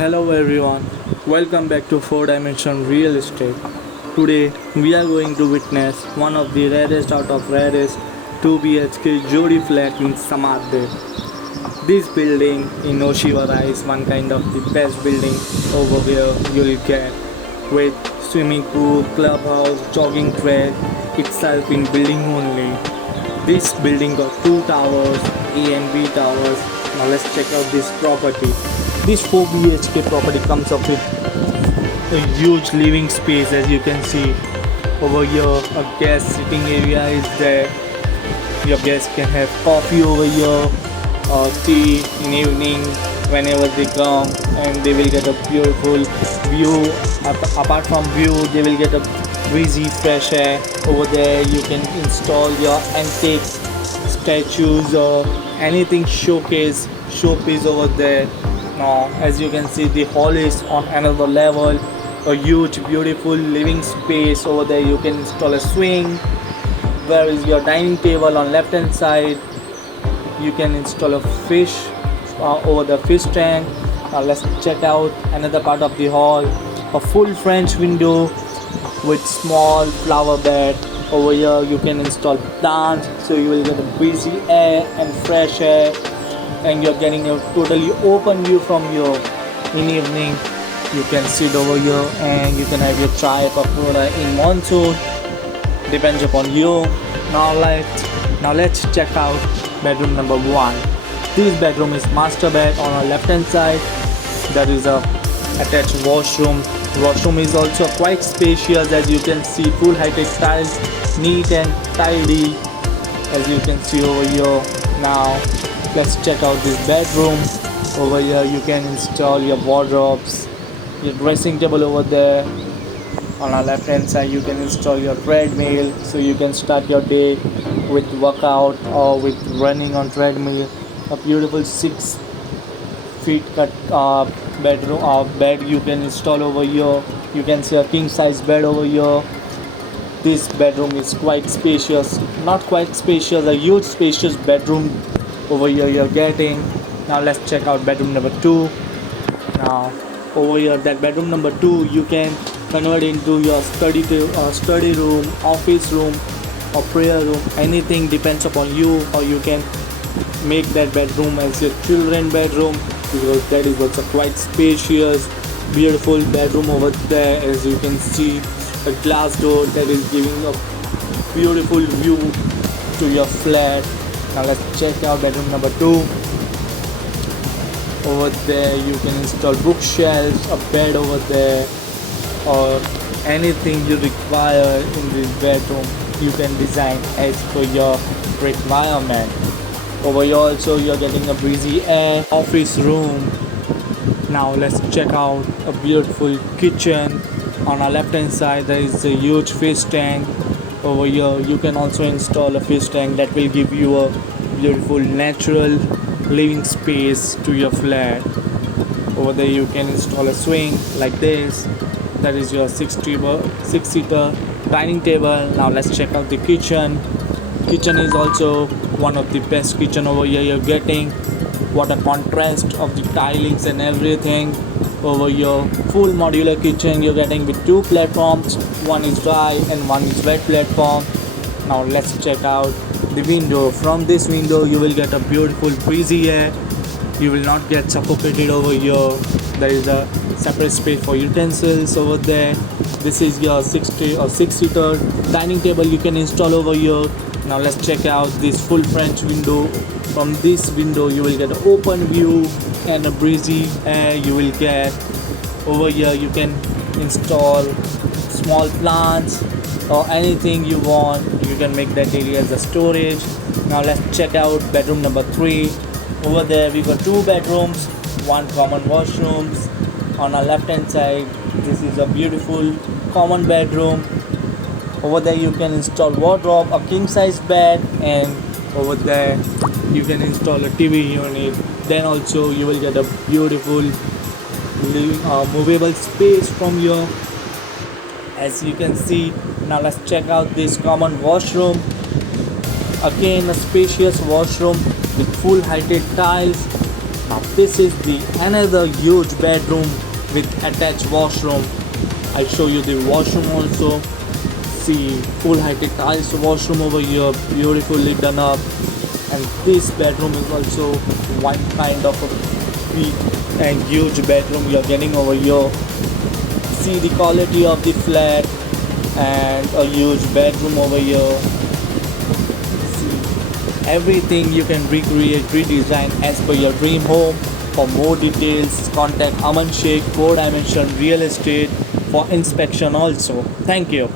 Hello everyone, welcome back to 4 Dimension Real Estate. Today we are going to witness one of the rarest out of rarest 2 BHK Jodi flat in Samadhi. This building in Oshiwara is one kind of the best building over here you'll get, with swimming pool, clubhouse, jogging track itself in building only. This building got 2 towers, A and B towers. Now let's check out this property. This 4 BHK property comes up with a huge living space, as you can see. Over here a guest sitting area is there. Your guests can have coffee over here or tea in evening whenever they come, and they will get a beautiful view. Apart from view, they will get a breezy fresh air. Over there you can install your antique statues or anything showpiece over there. Now as you can see, the hall is on another level, a huge beautiful living space. Over there you can install a swing. Where is your dining table on left hand side? You can install a fish over the fish tank. Let's check out another part of the hall. A full French window with small flower bed. Over here you can install plants, so you will get a breezy air and fresh air, and you're getting a totally open view from here. In evening you can sit over here and you can have your chai pakoda in monsoon, depends upon you. Now let's check out bedroom number 1. This bedroom is master bed. On our left hand side there is a attached washroom. Washroom is also quite spacious, as you can see, full high-tech tiles, neat and tidy, as you can see over here. Now let's check out this bedroom. Over here you can install your wardrobes, your dressing table over there. On our left hand side you can install your treadmill, so you can start your day with workout or with running on treadmill. A beautiful 6 feet cut bedroom bed you can install over here. You can see a king size bed over here. This bedroom is quite spacious, not quite spacious, a huge spacious bedroom over here you're getting. Now let's check out bedroom number 2. Now over here, that bedroom number 2 you can convert into your study room, office room or prayer room. Anything depends upon you, or you can make that bedroom as your children bedroom, because that is also quite spacious, beautiful bedroom over there. As you can see, a glass door that is giving a beautiful view to your flat. Now let's check out bedroom number 2. Over there you can install bookshelves, a bed over there, or anything you require in this bedroom you can design as per your requirement. Over here also you're getting a breezy air, office room. Now let's check out a beautiful kitchen. On our left hand side there is a huge fish tank. Over here you can also install a fish tank that will give you a beautiful natural living space to your flat. Over there you can install a swing like this. That is your 6-seater dining table. Now let's check out the kitchen. Kitchen is also one of the best kitchen over here you're getting. What a contrast of the tilings and everything. Over here, full modular kitchen you're getting with 2 platforms. One is dry and one is wet platform. Now let's check out the window. From this window you will get a beautiful breezy air. You will not get suffocated over here. There is a separate space for utensils over there. This is your 6-seater dining table you can install over here. Now let's check out this full French window. From this window you will get an open view and a breezy air you will get. Over here you can install small plants or anything you want. You can make that area as a storage. Now let's check out bedroom number 3. Over there we got 2 bedrooms, 1 common washrooms. On our left hand side this is a beautiful common bedroom. Over there you can install wardrobe, a king size bed, and over there you can install a TV unit. Then also you will get a beautiful movable space from here, as you can see. Now let's check out this common washroom. Again a spacious washroom with full high-tech tiles. Now this is the another huge bedroom with attached washroom. I show you the washroom also. See, full high-tech tiles washroom over here, beautifully done up. And this bedroom is also one kind of a big and huge bedroom you're getting over here. See the quality of the flat and a huge bedroom over here. See, everything you can recreate, redesign as per your dream home. For more details, contact Aman Sheikh, 4 Dimension Real Estate for inspection also. Thank you.